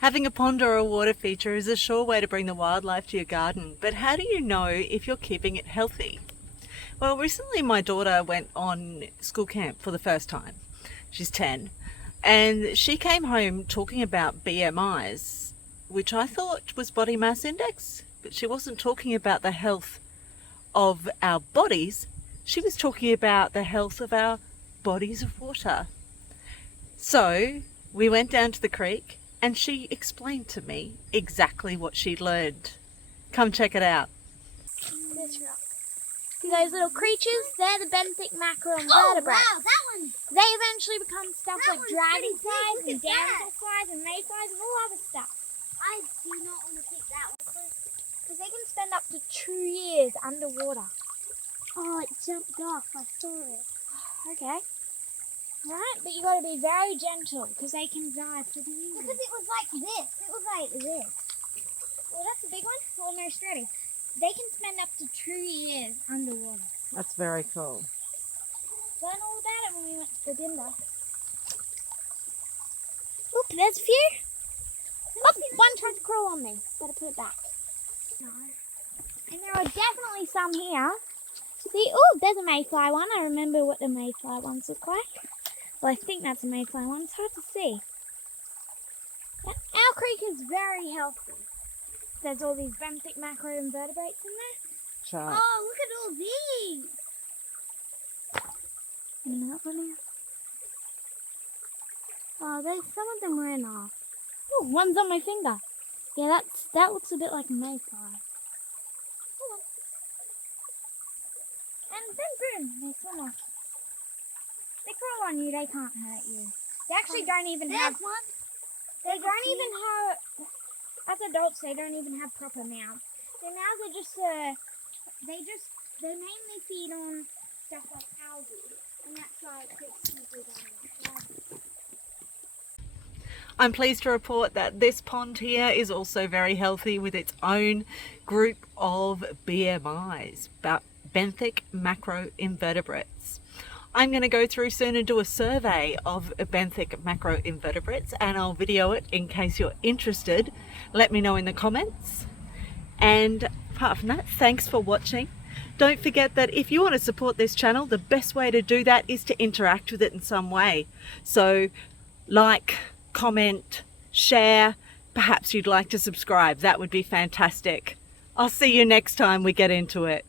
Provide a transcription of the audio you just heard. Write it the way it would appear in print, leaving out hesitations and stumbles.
Having a pond or a water feature is a sure way to bring the wildlife to your garden, but how do you know if you're keeping it healthy? Well, recently my daughter went on school camp for the first time. She's 10, and she came home talking about BMIs, which I thought was body mass index, but she wasn't talking about the health of our bodies. She was talking about the health of our bodies of water. So we went down to the creek and she explained to me exactly what she'd learned. Come check it out. This rock. See those little creatures? They're the Benthic Macroinvertibrayes. Oh, wow, that one. They eventually become stuff That like one's dragonflies pretty and big. Look at that. damselflies and mayflies and all other stuff. I do not want to pick that one. Because they can spend up to 2 years underwater. Oh, it jumped off. I saw it. Okay. Right, but you got to be very gentle because they can die pretty easily. Because it was like this. It was like this. Well, that's a big one. Almost ready. They can spend up to 2 years underwater. That's very cool. Learned all about it when we went to the dinner. Look, there's a few. Oh, one tried to crawl on me. Better put it back. No. And there are definitely some here. See, oh, there's a mayfly one. I remember what the mayfly ones look like. Well, I think that's a mayfly one. It's hard to see. But our creek is very healthy. There's all these Benthic Macroinvertibrayes in there. Sharp. Oh, look at all these. And that one here. Oh, some of them ran off. Oh, one's on my finger. Yeah, that looks a bit like a mayfly. And then boom, they swim off. They crawl on you, they can't hurt you. They actually don't even have. There's one. They don't even have. As adults, they don't even have proper mouths. Their mouths are just they mainly feed on stuff like algae, and that's why it fits easily down. I'm pleased to report that this pond here is also very healthy with its own group of BMIs, Benthic Macroinvertibrayes. I'm going to go through soon and do a survey of Benthic Macroinvertibrayes, and I'll video it in case you're interested. Let me know in the comments. And apart from that, thanks for watching. Don't forget that if you want to support this channel, the best way to do that is to interact with it in some way. So like, comment, share, perhaps you'd like to subscribe. That would be fantastic. I'll see you next time we get into it.